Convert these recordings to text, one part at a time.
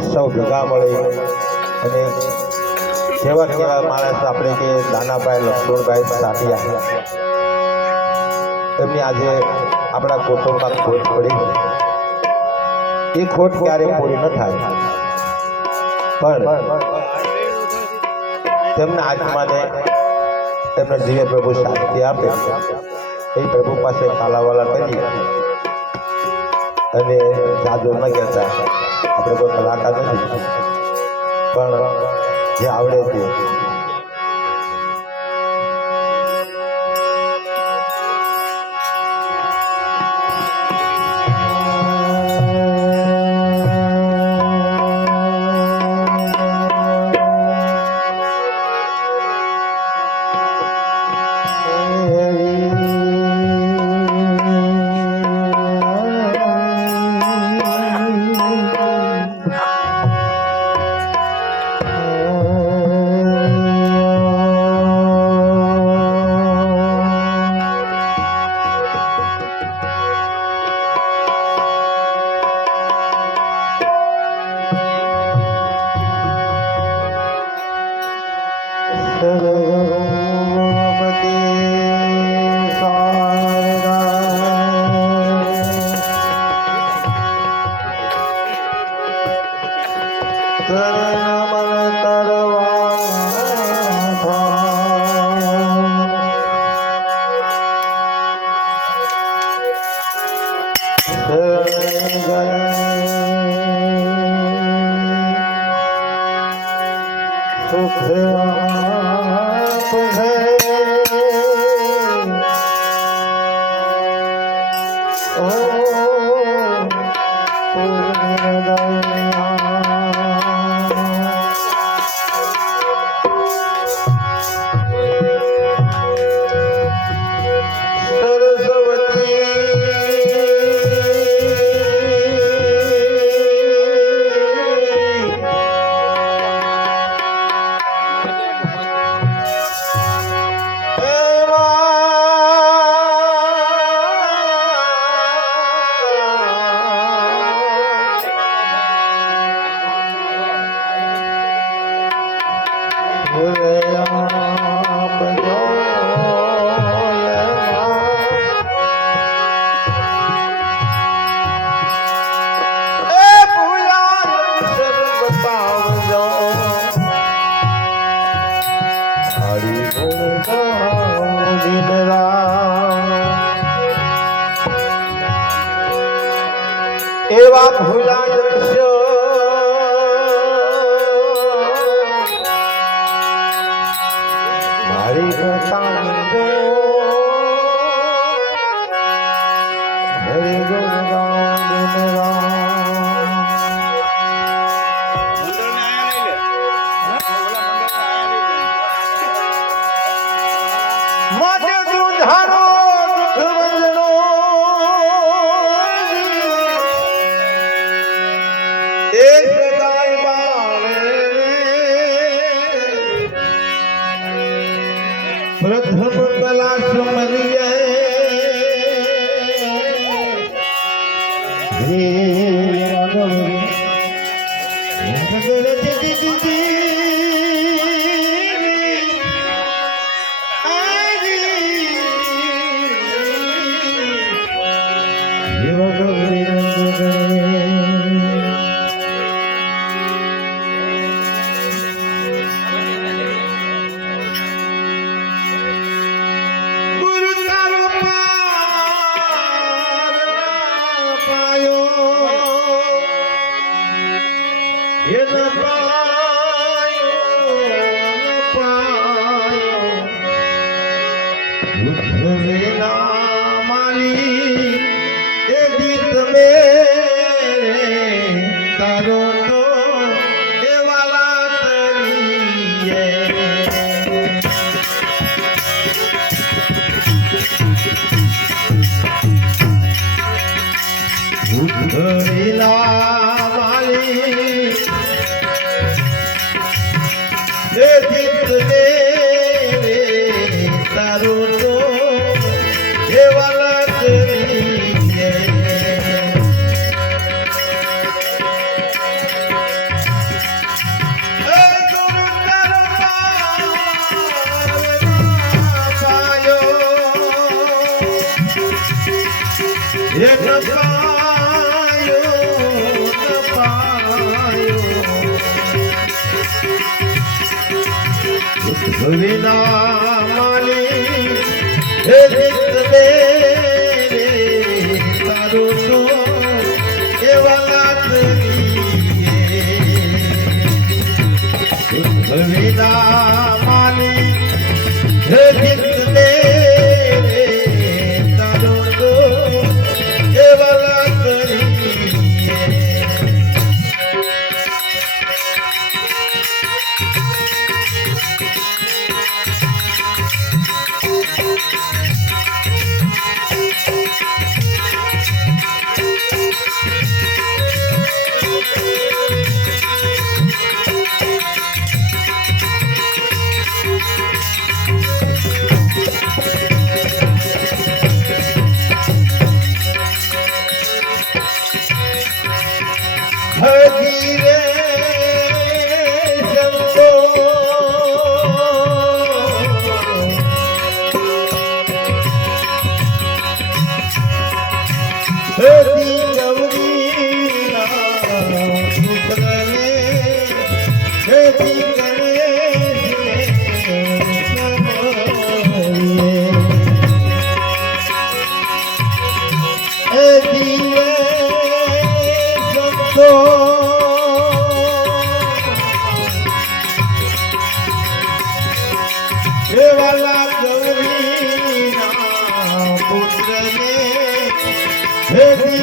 સૌ ભેગા મળી અને કેવા કેવા માણસ આપણે કે દાનાભાઈ લક્ષ્મણભાઈ સાટિયા એમની આજે આપણા કુટુંબમાં ખોટ પડી. એ ખોટ ક્યારે પૂરી ન થાય પણ તેમના આત્માને એમના જીવે પ્રભુ શાંતિ આપે એ પ્રભુ પાસે કાલાવાલા કરી અને જાદુ ન કહેતા. આપણે કોઈ કલાકાર નથી પણ જે આવડે તે એવા ભૂલાય મારી બતાવી હરે પ્રથમ કલા સમરીએ વિના માલી હે જીત મેરે તારું તો કેવા વિના માલી હે જીત મેરે તારું તો કેવા હજી રે જંતો હજી ગૌરીના પુત્રને હજી વાલા ગૌરીના પુત્રને ભેગી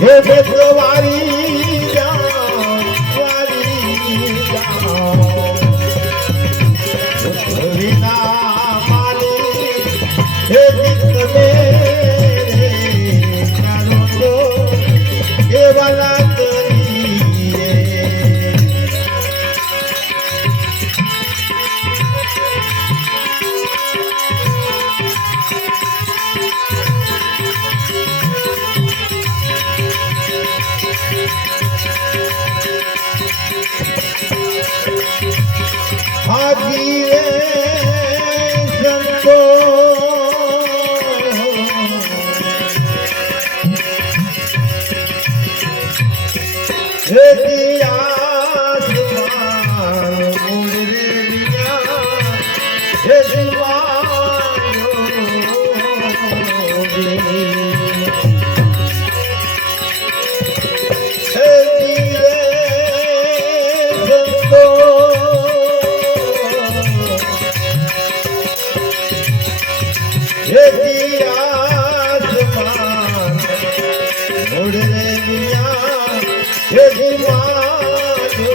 હે ભેદવારી વિના માલી હે જીત મેરે તારો તો કેવા કરીએ હાજી રે જંતો હે આસમાન મુંડરે વિના હે દિવાનો હે જંતો હે આસમાન મુંડરે વિના હે દિવાનો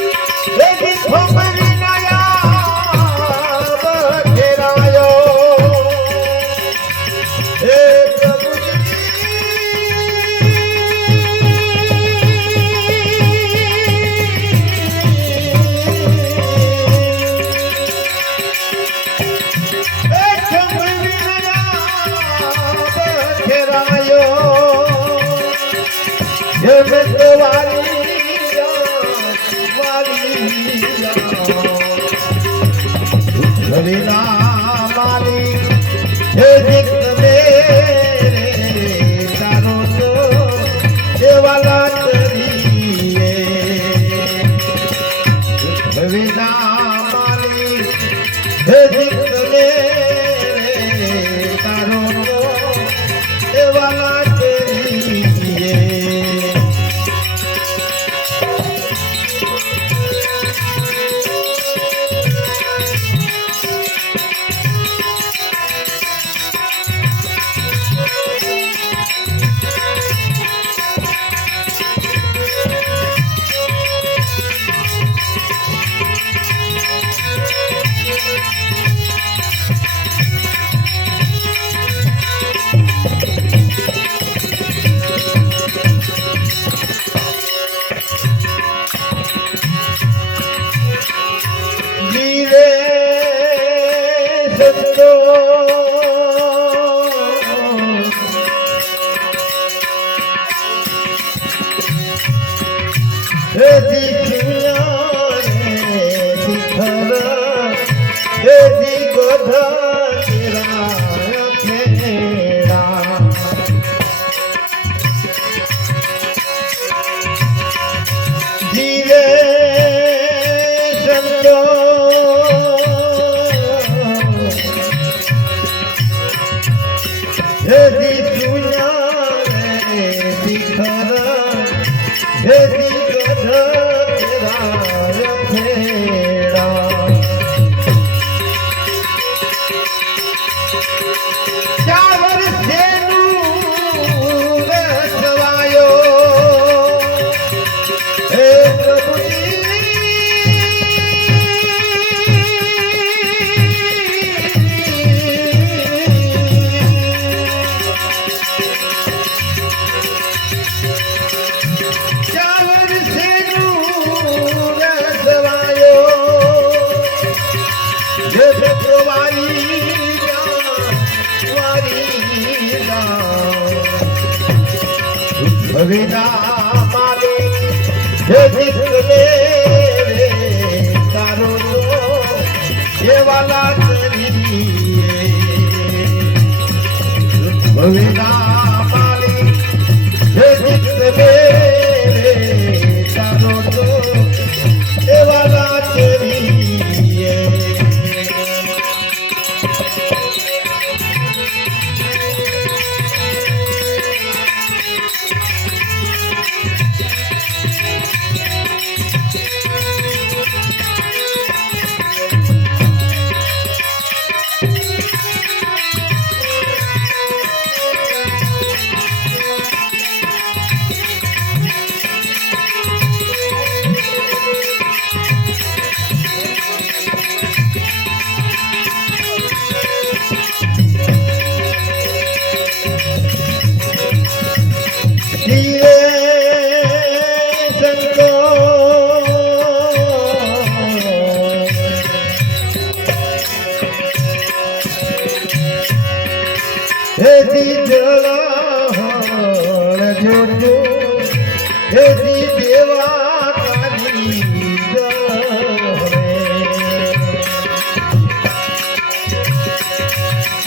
હે ખબરી નયા બખેરાયો હે હે વિના માલી હે જીત મેરે તારો તો કેવા કરીએ વિના માલી હે જીત મેરે તારો તો કેવા કરીએ हे दी सुना रे दिखरा हे दी गोधा तेरा फेरा जीवे संतो हे दी सुना रे दिखरा हे दी गोधा तेरा फेरा चावर सेनु रसवायो हे प्रभु चावर सेनु रसवायो हे प्रभुवारी भविना माले हे जितने तारो तो ये वाला करिए भविना माले हे जितने तारो तो ये वाला करिए हे दी जला जोजो हे दी देवा काली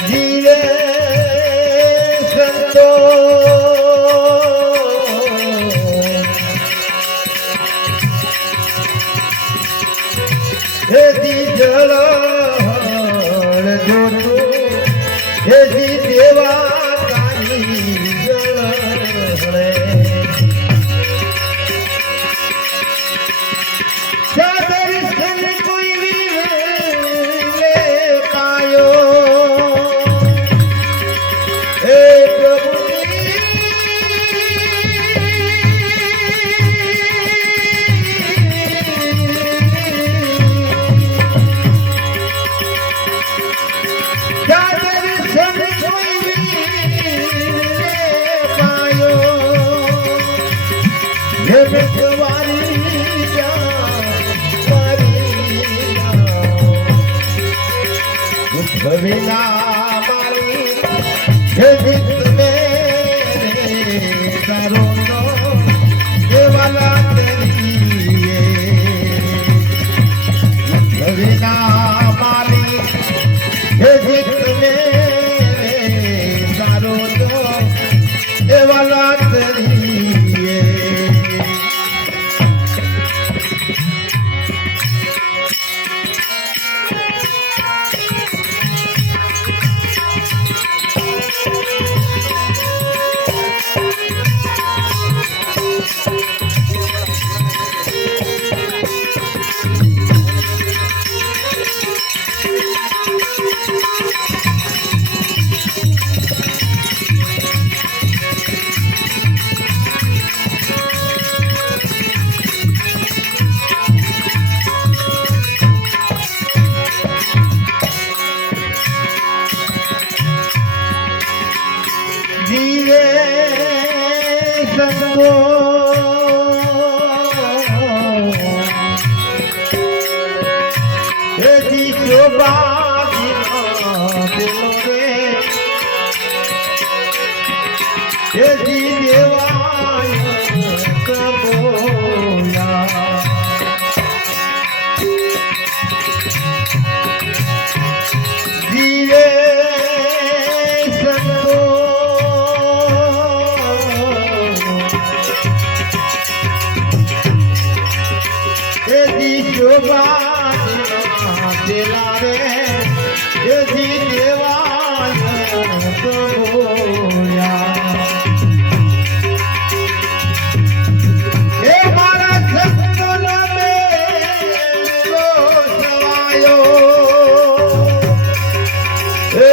जीवे संतो हे दी जला जोजो हे दी देवा काली जड़े क्या दर्शन कोई ले पायो हे प्रभु क्या दर्शन हे भगवानी भविना मारी हे जित मेरे करो तो ये वाला करिए भविना मारी हे जित मेरे करो तो ये वाला करिए संगो जी शोभा दिलो रे जी देवा कबोया બાજના પેલા રે એથી દેવાય તો બોલ્યા એ મારા સત્તનો મેલો સવાયો એ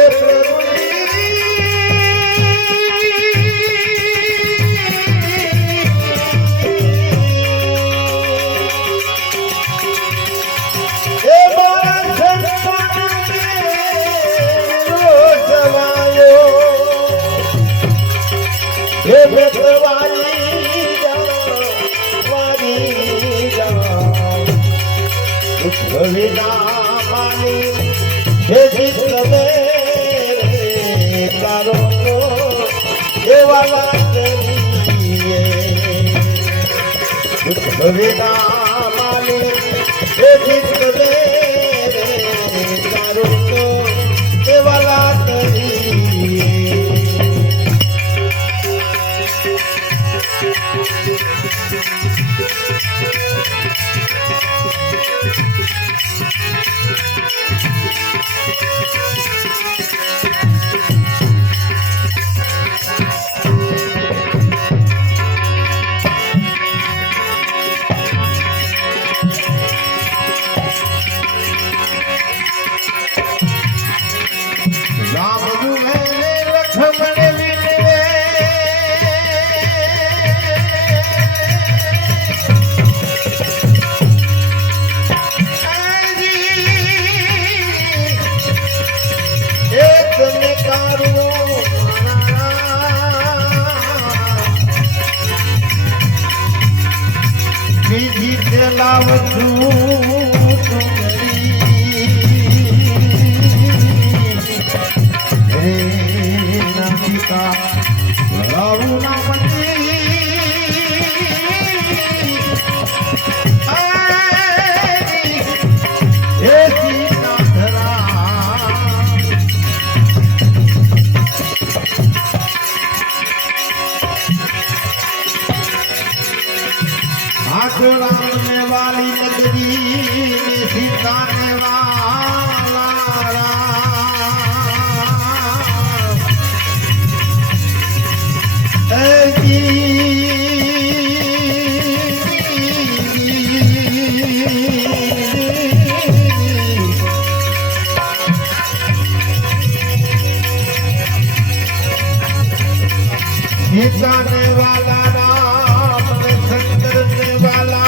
जाने वाला राम शंकर ने वाला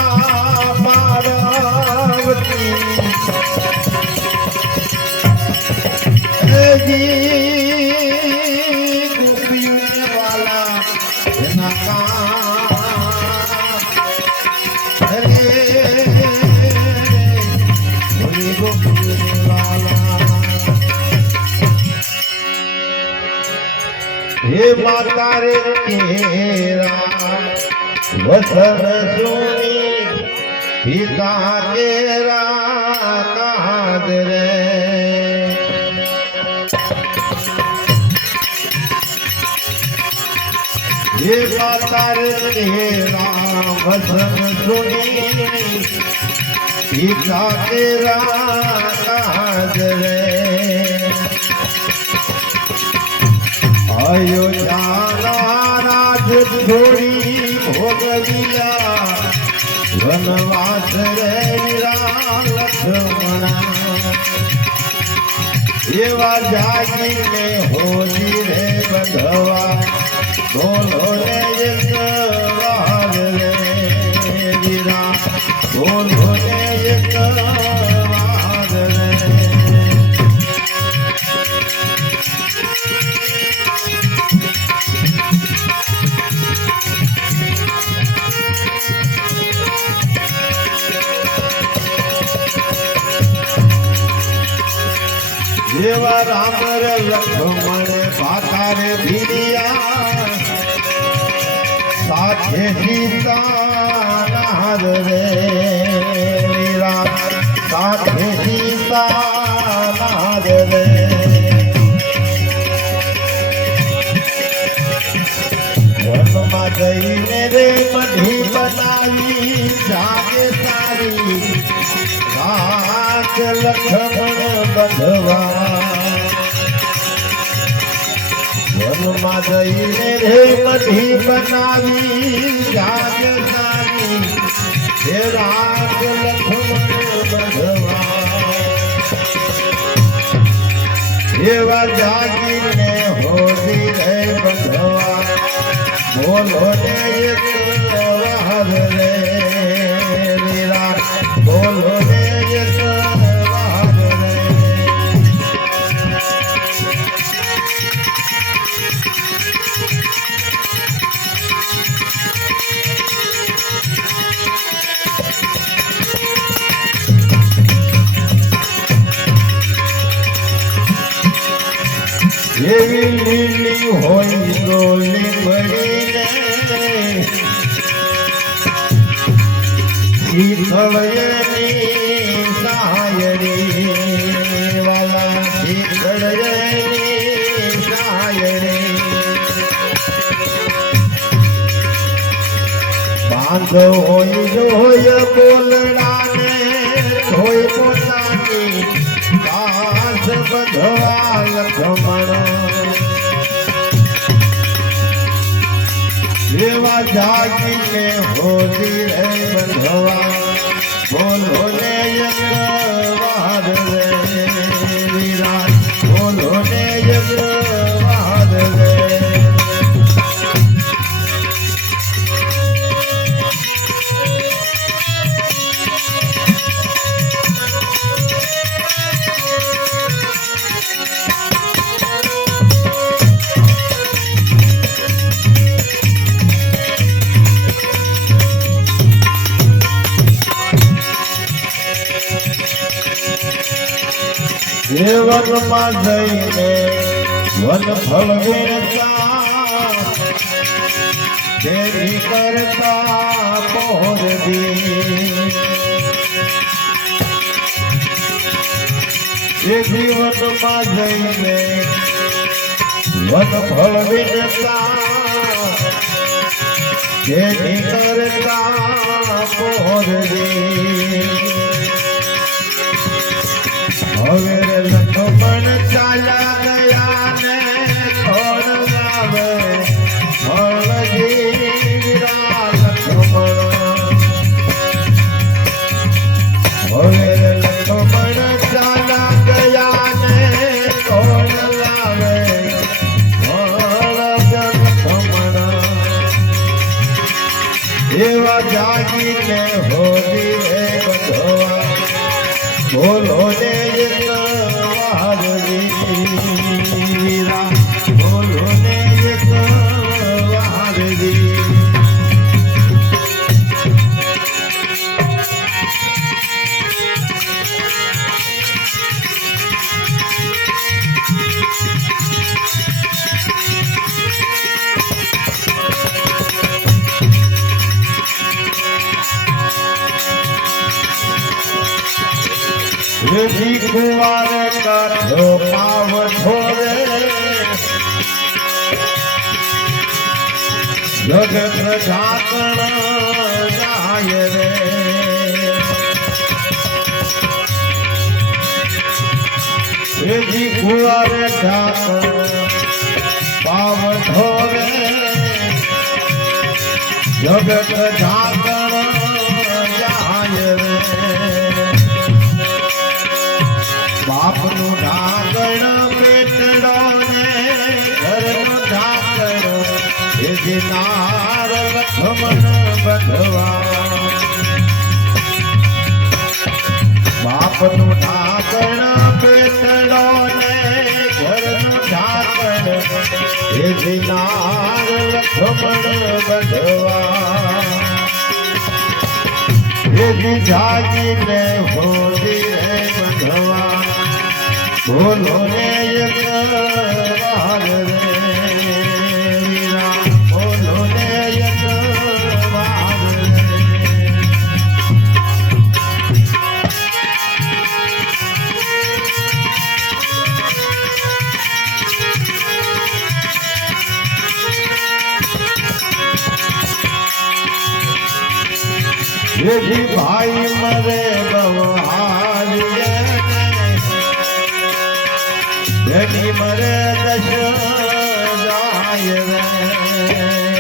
पार्वती गोपियों वाला जनका गोपियों वाला हे माता रे तेरा वचन सुनी पिता तेरा काद रे हे माता रे तेरा वचन सुनी पिता तेरा काद रे अयोध्या राज छोड़ी भोगविया वनवास रे लक्ष्मण एवा जागी में होली रे बंधवा बोलो रे एक बार रे वीरा बोलो रे एक बार रे देवा राम रे लक्ष्मण माता रे भीरिया साथे सीता नार रे वीरा साथे सीता नार रे वनमा जईने रे मढ़ी बनावी जागे सारी રાત લખમણ બંધવા વનમાં જઈને રે મઢી બનાવી જાગનારી હે રાત લખમણ બંધવા એવા જાગીને હોતી રે બંધવા બોલો ને એક વાર રે વીરા બોલો ને એક વાર રે એવી લીલી હોય ગોલી ભરીને શીતળયની સાયરી વાલા શીતળયની સાયરી બાંધો હોય જોય બોલડાને હોય પોતાની કાસ બધવા લખમણ એવા જાગીને હોતી રે બંધવા બોલો ને એક વાર રે વીરા બોલો ને એક વાર રે વનમાં જઈને વન ફળ વેચતા દેવી કરતા પોરદી એ જીવનમાં જઈને વન ફળ વેચતા દેવી કરતા પોરદી હવે લખમણ ચાલ્યા ગયા ને કોણ લાવે ફળજી વીરા લખમણ હવે લખમણ ચાલ્યા ગયા ને કોણ લાવે ફળ લખમણ એવા જાગીને હોતી રે બંધવા બોલો ને એક વાર વીરા બોલો ને એક વાર જી કુંવાર કાઢો પાવ છોરે જગત ઢાંકણ જાય રે જી કુંવાર ઢાંકણ પાવ છોરે જગત ઢાંકણ જાય રે બાપનું ઢાંકણ પેટડો ને ઘરનું ઢાંકણ એ જીનાર લખમણ બંધવા બાપનું ઢાંકણ પેટડો ને ઘરનું ઢાંકણ એ જીનાર લખમણ બંધવા એ જાગીને હોતી રે બંધવા બોલો ને એક વાર રે વીરા બોલો ને એક વાર રે ये भी भाई मरे बवहारिये धनी मरे दश जाय रे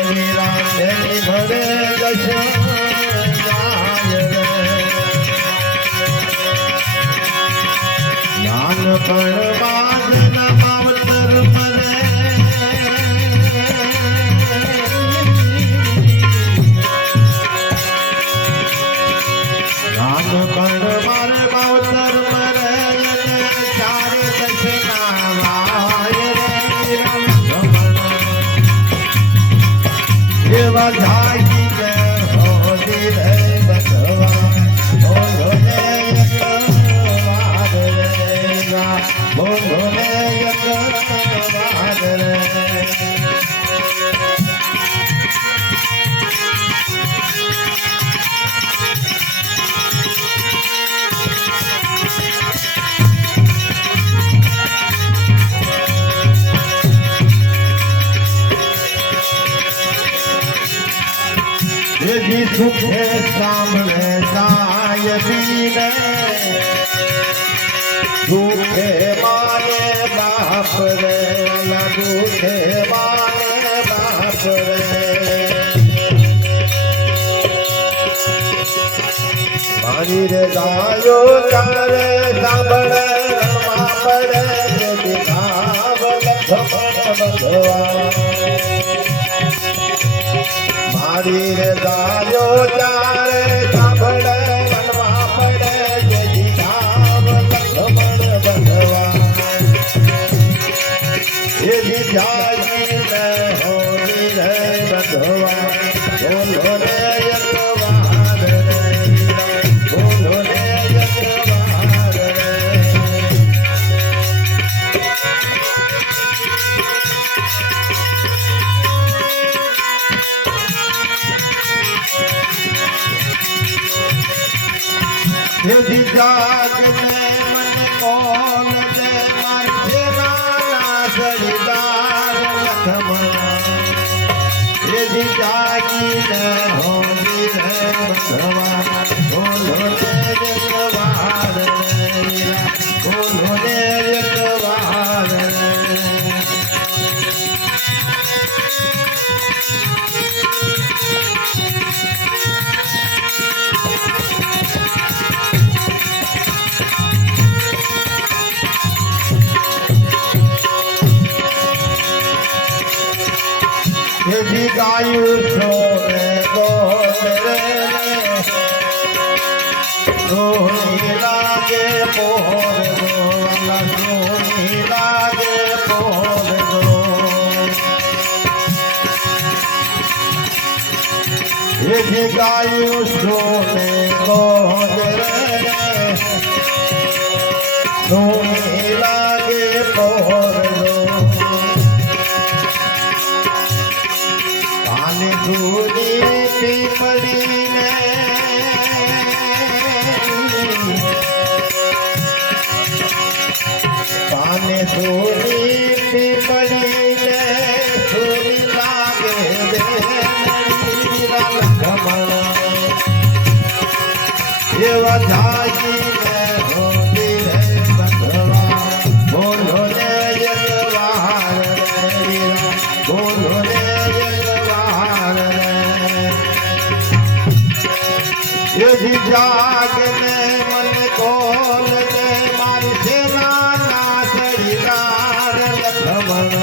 वीरा धनी मरे दश जाय रे नानपण बांधन मावतर मरे નાનપણ મારે માવતર મરે ચાર દશના વાય રે એવા જાગી ને હોદી રે બધવા બોલો ને એક વાર રે બોલો ને એક વાર રે यदि सुखे सामने साय पीने दुखे माने बाप रे न दुखे माने बाप रे मारी रे गायो चारे सांभळे रमा पड़े दिखाव लखमण बधवा मारी रे गायो चारे सांभळे बनवा पड़े जय नाम लखमण बधवा ये भी जाई न होरी रे बधवा बोलो रे एक बार रे बोलो रे एक बार रे यदि जाग में मन कौन दे मारे नाना सरिदार लखमण यदि जागी न होगी रे बधवा बोलो रे एक बार रे बोलो रे एक बार रे यदि गायु सोने गोरे सोनी लागे पोर दो सोनी लागे पोर दो यदि गायु सोने गोरे सोनी लागे पोर दो पानी दूरी पीपड़ी ने पानी दूरी पीपड़ी ने सूरी लागे दे लखमण ये वजाई ने होती रे बधवा बोलो रे एक बार रे बोलो रे यदि जागने मन कोल दे मारी सेना ना सरिदार लखमण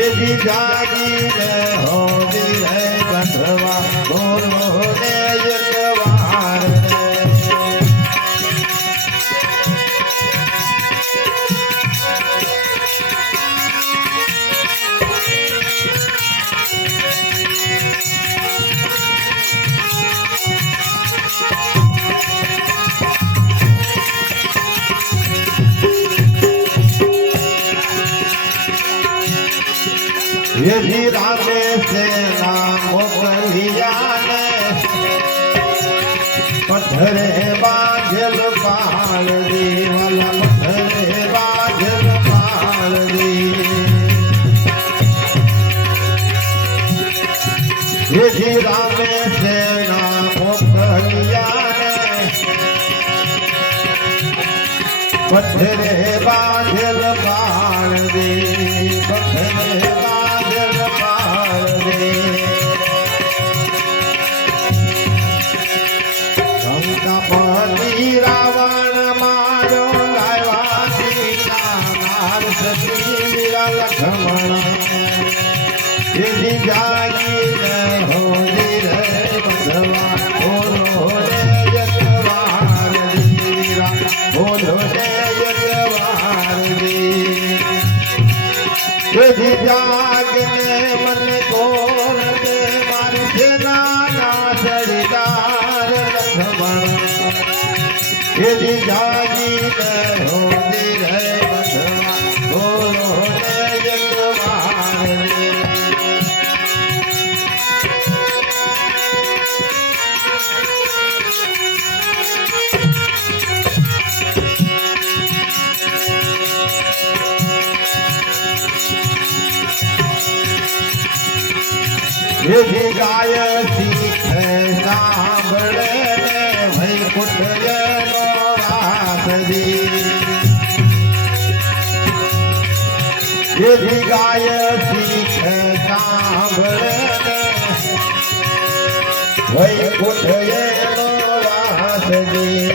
यदि जागी रे होगी रे बधवा बोलो रे एक बार रे यदि रामे से नाम मोकलिया ने पत्थरे बांझल पाल दी वाला पत्थरे बांझल पाल दी यदि रामे से नाम પથ્થરે બાંધેલ બાળ રે પથ્થરે બાંધેલ બાળ રે કંકાપતિ રાવણ મારો લાવ્યા સીતા માર સતી વીરા લખમણ જેથી જાગીને હોરી રે બંધવા બોલો રે યજવાર વીરા બોલો રે યજવાર જેથી જાગને મને કોણ દે મારી સેનાના જડીદાર લખમણ જેથી જાગીને હોરી રે બંધવા બોલો રે યજવાર જેથી ગાય શીખે સાંભળે ને વૈકુંઠનો વાસદી જેથી ગાય શીખે સાંભળે ને વૈકુંઠનો વાસદી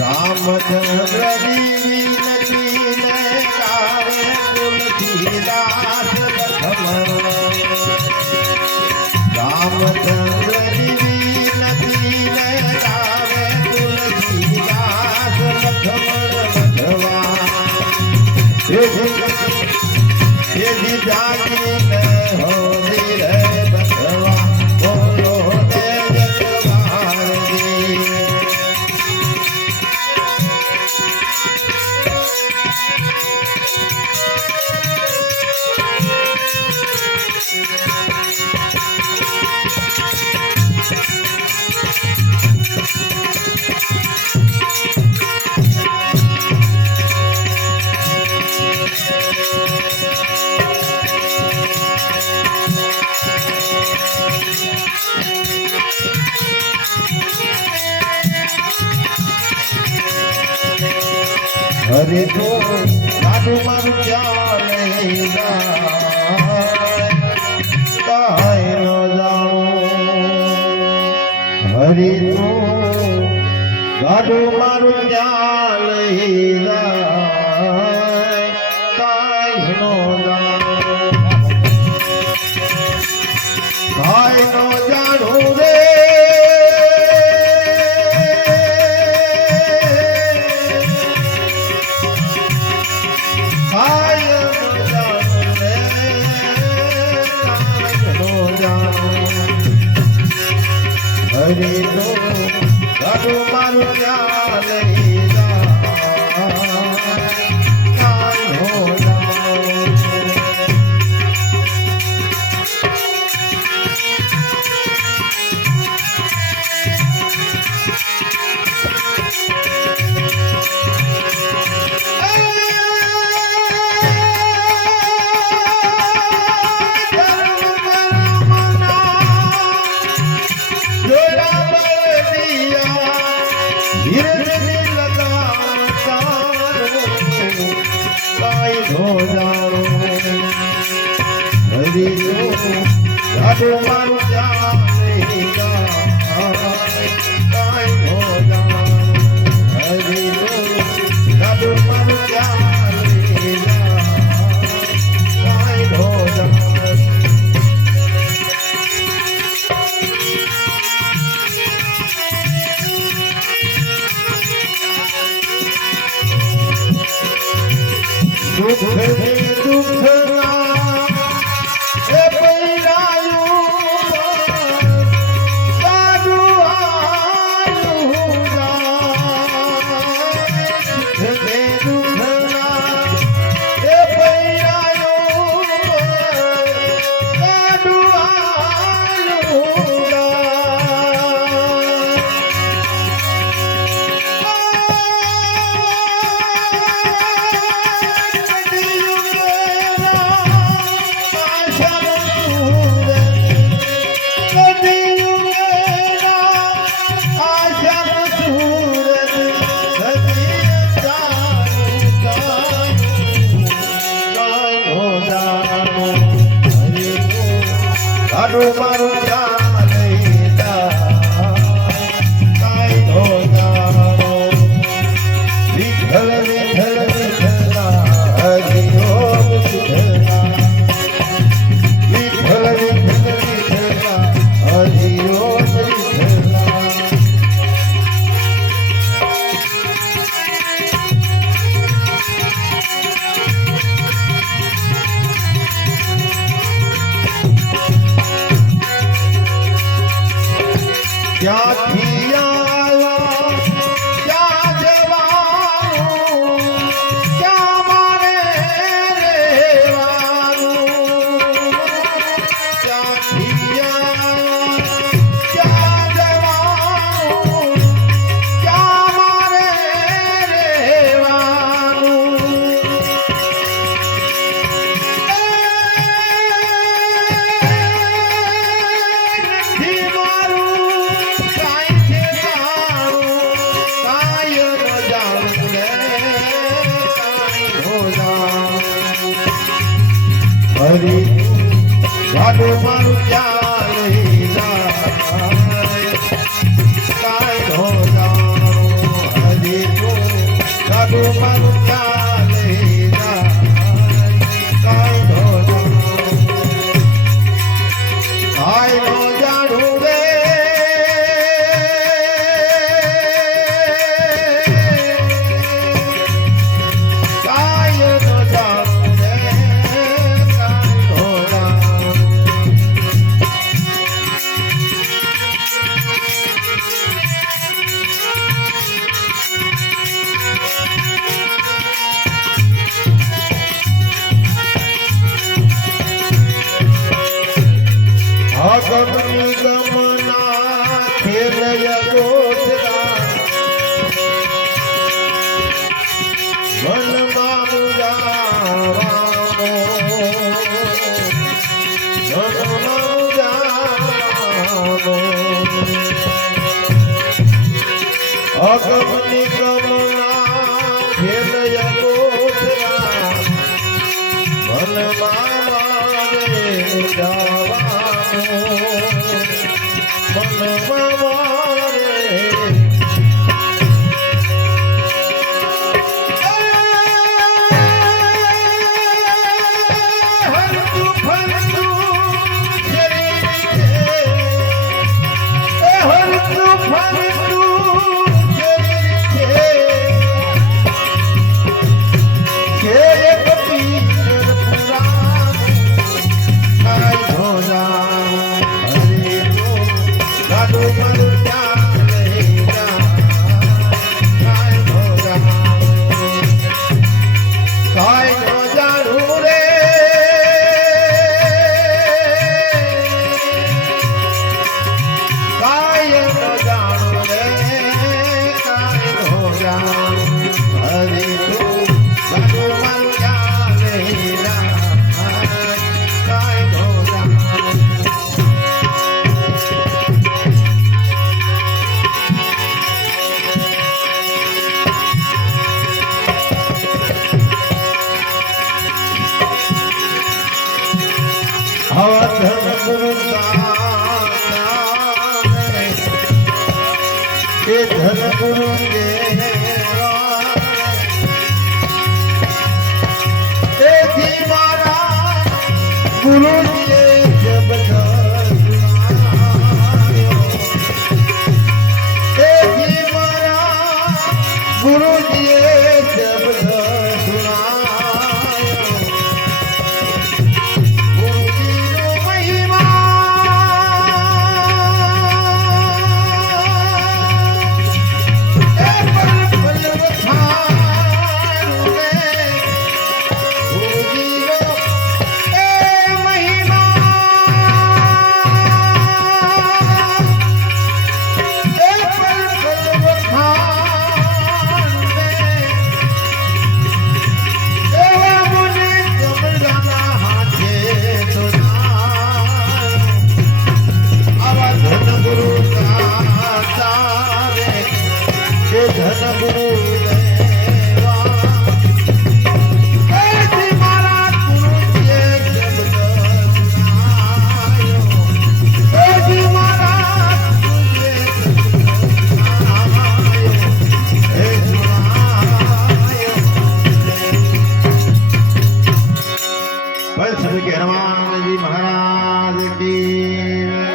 રામચંદ્ર વિનતીને ગાવે તુલસીદાસ રામચંદ્ર વિનતીને ગાવે તુલસીદાસ લખમણ વધવા જેથી જાગીને હોરી રે બંધવા બોલો રે યજવાર હરે તો મારું મારું ચાલે કાય ન જાણું હરે તો મારું મારું ચાલે કાય ન જાણું કાય ન જાણું રે હરે તો ગાડું મારું ચાલે ગાડું મારું ચાલે ગાડું મારું દુઃખ ના એ પૈડાયું ગાડું મારું ચાલે જાય કાંઈ નો જાણો વિઠ્ઠલ વિઠ્ઠલ વિઠ્ઠલા હરિ ઓમ વિઠ્ઠલા વિઠ્ઠલ વિઠ્ઠલ વિઠ્ઠલા હરિ ઓમ વિઠ્ઠલા ક્યાંથી આવ્યા ક્યાં જવાનું ક્યાં મારે રહેવાનું ક્યાંથી આવ્યા ક્યાં જવાનું ક્યાં મારે રહેવાનું નથી મારું કાંઈ છે જાણું કાંઈ ન જાણું રે કાંઈ હો જાણું હરી ગાડું મારું ચાલે જાય કાંઈ હો જાણું હરી ગાડું મારું ચાલે જાય કાંઈ હો જાણું કાંઈ નો જાણું રે કાંઈ નો જાણું રે કાંઈ નો જાણું અગમની ગમના ખેલય ગોઠરા મનમાં મુજાવાનો મનમાં મુજાવાનો અગમની ગમના ખેલય ગોઠરા મનમાં મારે મુજાવાનો મનમાં મારે હરતું ફરતું હરતું ફરતું હનુમાનજી મહારાજ કી